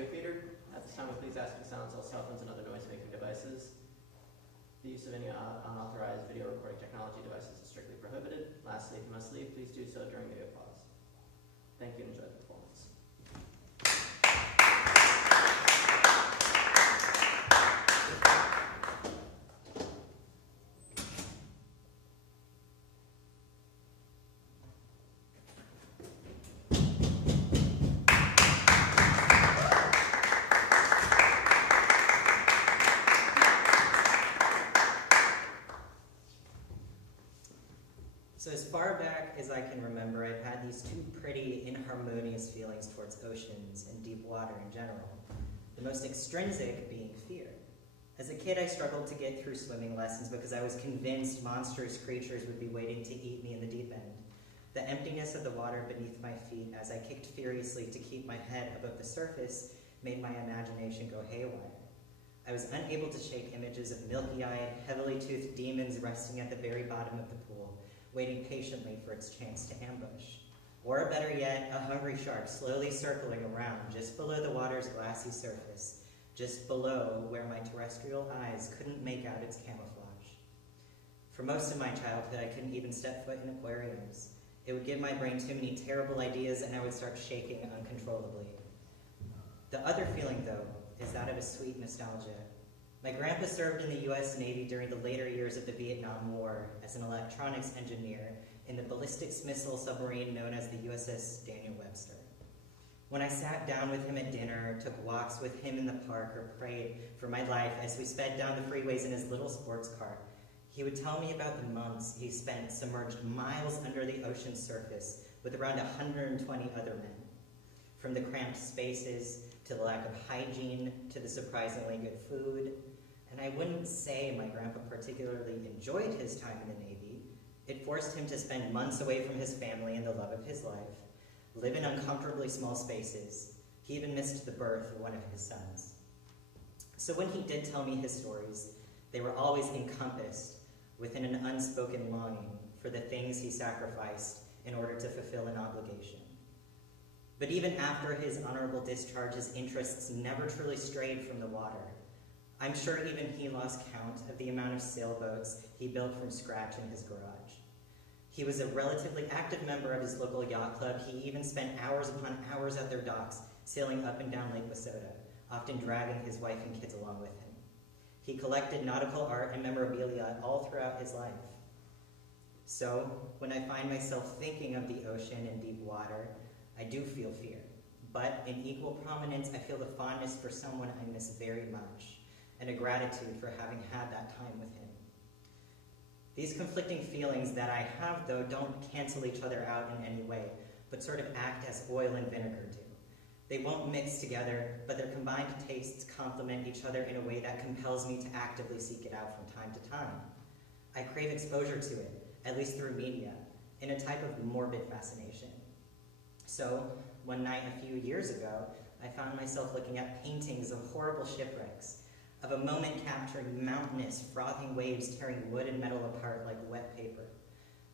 audio theater. At this time, we please ask you to silence all cell phones and other noise-making devices. The use of any unauthorized video recording technology devices is strictly prohibited. Lastly, if you must leave, please do so during video pause. Thank you and enjoy the performance. So as far back as I can remember, I've had these two pretty inharmonious feelings towards oceans and deep water in general, the most extrinsic being fear. As a kid, I struggled to get through swimming lessons because I was convinced monstrous creatures would be waiting to eat me in the deep end. The emptiness of the water beneath my feet as I kicked furiously to keep my head above the surface made my imagination go haywire. I was unable to shake images of milky-eyed, heavily-toothed demons resting at the very bottom of the pool, waiting patiently for its chance to ambush. Or better yet, a hungry shark slowly circling around just below the water's glassy surface, just below where my terrestrial eyes couldn't make out its camouflage. For most of my childhood, I couldn't even step foot in aquariums. It would give my brain too many terrible ideas and I would start shaking uncontrollably. The other feeling, though, is that of a sweet nostalgia. My grandpa served in the U.S. Navy during the later years of the Vietnam War as an electronics engineer in the ballistics missile submarine known as the USS Daniel Webster. When I sat down with him at dinner, took walks with him in the park, or prayed for my life as we sped down the freeways in his little sports car, he would tell me about the months he spent submerged miles under the ocean's surface with around 120 other men. From the cramped spaces, to the lack of hygiene, to the surprisingly good food. And I wouldn't say my grandpa particularly enjoyed his time in the Navy. It forced him to spend months away from his family and the love of his life, live in uncomfortably small spaces. He even missed the birth of one of his sons. So when he did tell me his stories, they were always encompassed within an unspoken longing for the things he sacrificed in order to fulfill an obligation. But even after his honorable discharge, his interests never truly strayed from the water. I'm sure even he lost count of the amount of sailboats he built from scratch in his garage. He was a relatively active member of his local yacht club. He even spent hours upon hours at their docks, sailing up and down Lake Wissota, often dragging his wife and kids along with him. He collected nautical art and memorabilia all throughout his life. So, when I find myself thinking of the ocean and deep water, I do feel fear, but in equal prominence, I feel the fondness for someone I miss very much, and a gratitude for having had that time with him. These conflicting feelings that I have, though, don't cancel each other out in any way, but sort of act as oil and vinegar do. They won't mix together, but their combined tastes complement each other in a way that compels me to actively seek it out from time to time. I crave exposure to it, at least through media, in a type of morbid fascination. So, one night a few years ago, I found myself looking at paintings of horrible shipwrecks, of a moment capturing mountainous, frothing waves tearing wood and metal apart like wet paper,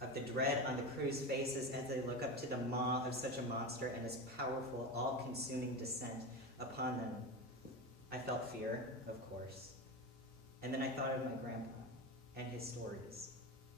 of the dread on the crew's faces as they look up to the maw of such a monster and its powerful, all-consuming descent upon them. I felt fear, of course. And then I thought of my grandpa and his stories.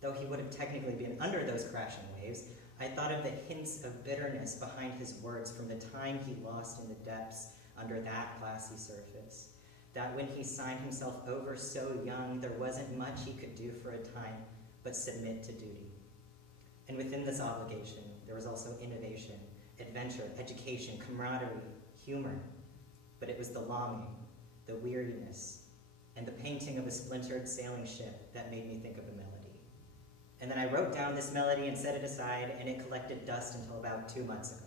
Though he would have technically been under those crashing waves, I thought of the hints of bitterness behind his words from the time he lost in the depths under that glassy surface. That when he signed himself over so young, there wasn't much he could do for a time but submit to duty. And within this obligation, there was also innovation, adventure, education, camaraderie, humor. But it was the longing, the weariness, and the painting of a splintered sailing ship that made me think of a melody. And then I wrote down this melody and set it aside, and it collected dust until about 2 months ago.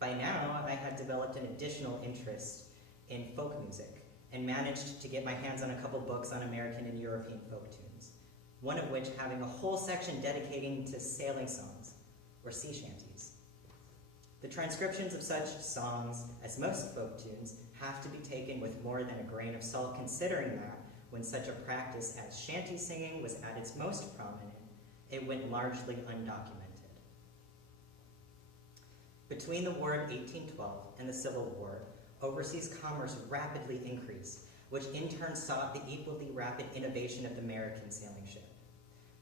By now, I had developed an additional interest in folk music and managed to get my hands on a couple books on American and European folk tunes, one of which having a whole section dedicating to sailing songs, or sea shanties. The transcriptions of such songs, as most folk tunes, have to be taken with more than a grain of salt, considering that when such a practice as shanty singing was at its most prominent, it went largely undocumented. Between the War of 1812 and the Civil War, overseas commerce rapidly increased, which in turn saw the equally rapid innovation of the American sailing ship.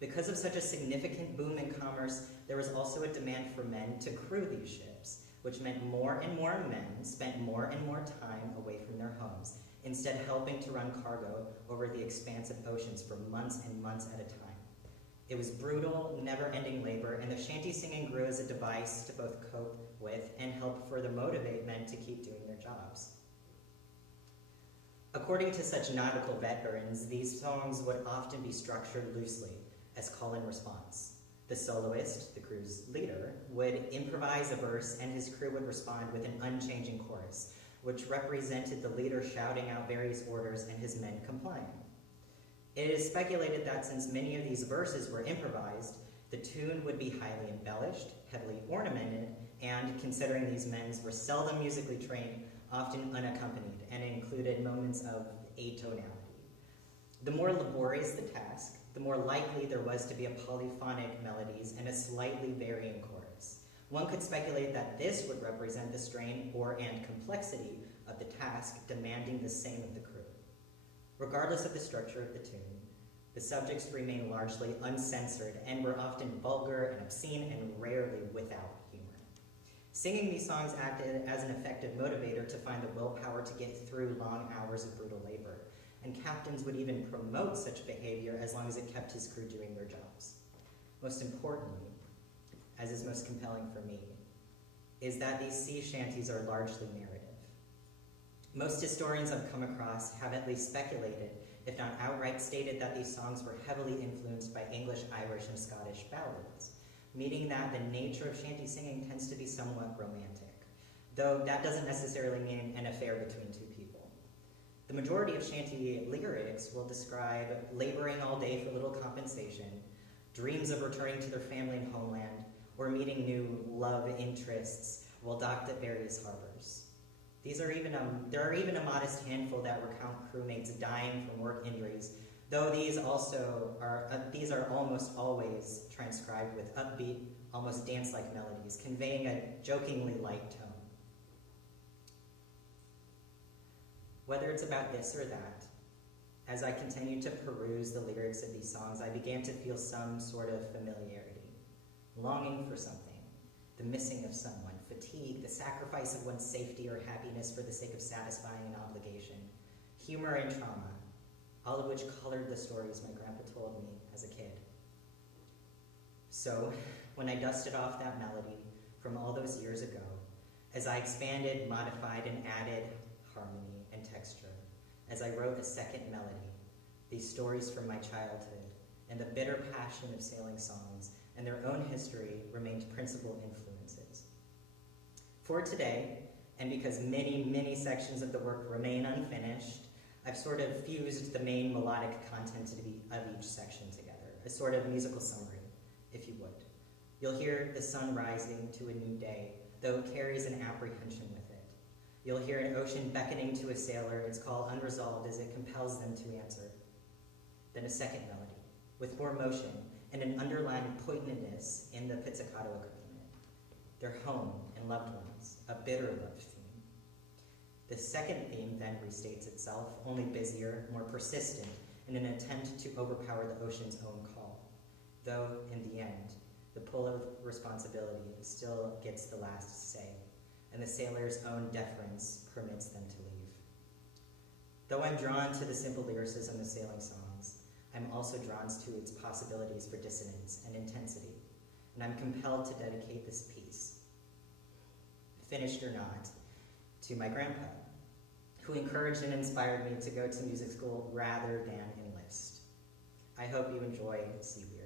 Because of such a significant boom in commerce, there was also a demand for men to crew these ships, which meant more and more men spent more and more time away from their homes, instead helping to run cargo over the expansive oceans for months and months at a time. It was brutal, never-ending labor, and the shanty singing grew as a device to both cope with and help further motivate men to keep doing their jobs. According to such nautical veterans, these songs would often be structured loosely as call and response. The soloist, the crew's leader, would improvise a verse and his crew would respond with an unchanging chorus, which represented the leader shouting out various orders and his men complying. It is speculated that since many of these verses were improvised, the tune would be highly embellished, heavily ornamented, and, considering these men were seldom musically trained, often unaccompanied, and included moments of atonality. The more laborious the task, the more likely there was to be a polyphonic melodies and a slightly varying chorus. One could speculate that this would represent the strain and complexity of the task demanding the same of the crew. Regardless of the structure of the tune, the subjects remained largely uncensored and were often vulgar and obscene and rarely without humor. Singing these songs acted as an effective motivator to find the willpower to get through long hours of brutal labor, and captains would even promote such behavior as long as it kept his crew doing their jobs. Most importantly, as is most compelling for me, is that these sea shanties are largely narrative. Most historians I've come across have at least speculated, if not outright stated, that these songs were heavily influenced by English, Irish, and Scottish ballads, meaning that the nature of shanty singing tends to be somewhat romantic, though that doesn't necessarily mean an affair between two people. The majority of shanty lyrics will describe laboring all day for little compensation, dreams of returning to their family and homeland, or meeting new love interests while docked at various harbors. There are even a modest handful that recount crewmates dying from work injuries, though these are almost always transcribed with upbeat, almost dance-like melodies, conveying a jokingly light tone. Whether it's about this or that, as I continued to peruse the lyrics of these songs, I began to feel some sort of familiarity, longing for something, the missing of someone, fatigue, the sacrifice of one's safety or happiness for the sake of satisfying an obligation, humor and trauma, all of which colored the stories my grandpa told me as a kid. So, when I dusted off that melody from all those years ago, as I expanded, modified, and added harmony and texture, as I wrote a second melody, these stories from my childhood, and the bitter passion of sailing songs, and their own history remained principal influences. For today, and because many, many sections of the work remain unfinished, I've sort of fused the main melodic content of each section together, a sort of musical summary, if you would. You'll hear the sun rising to a new day, though it carries an apprehension with it. You'll hear an ocean beckoning to a sailor, its call unresolved as it compels them to answer. Then a second melody, with more motion and an underlying poignantness in the pizzicato accompaniment. Their home and loved ones, a bitter love theme. The second theme then restates itself, only busier, more persistent, in an attempt to overpower the ocean's own call. Though, in the end, the pull of responsibility still gets the last say, and the sailor's own deference permits them to leave. Though I'm drawn to the simple lyricism of sailing songs, I'm also drawn to its possibilities for dissonance and intensity, and I'm compelled to dedicate this piece, finished or not, to my grandpa, who encouraged and inspired me to go to music school rather than enlist. I hope you enjoy Sea Weary.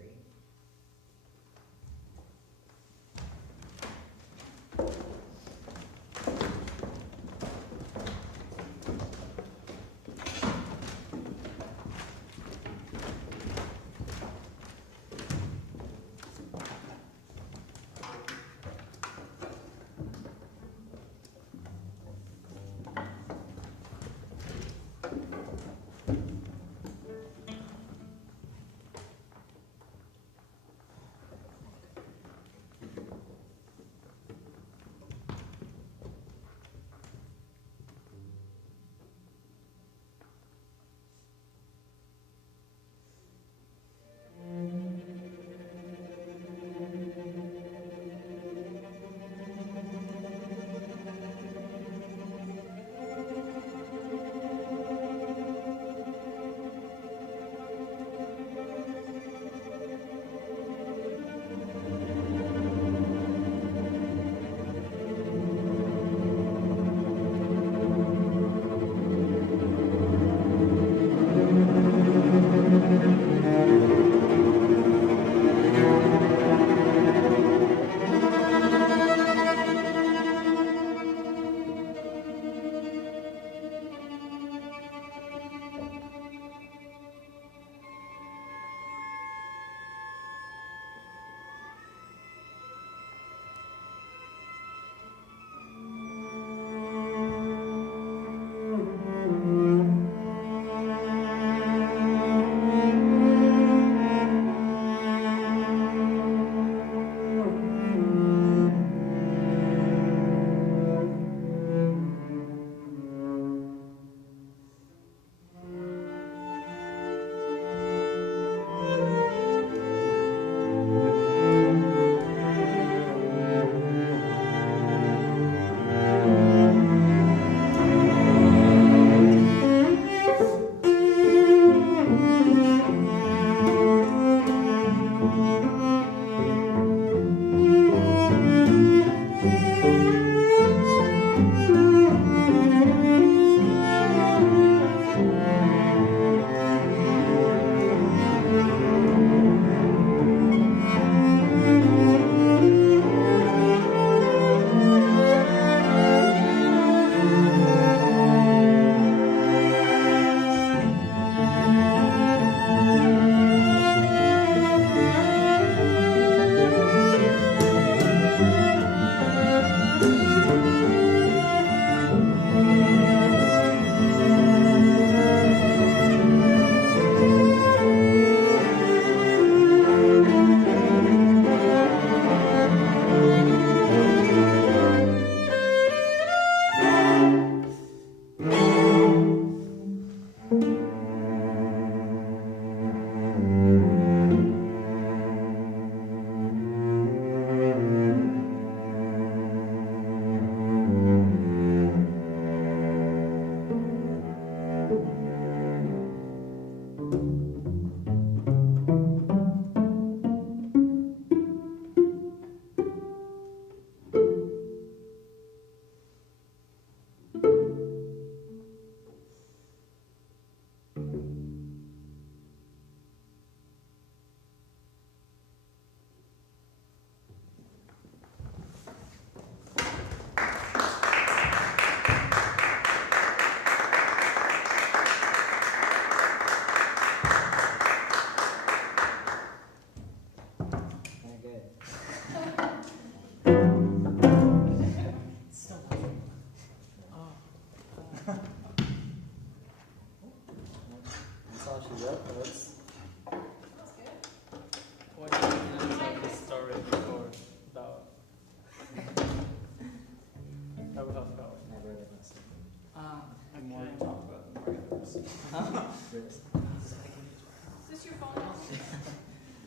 this. Is this your phone now?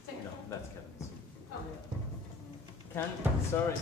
Take your No, phone. that's Kevin's. Oh. Sorry.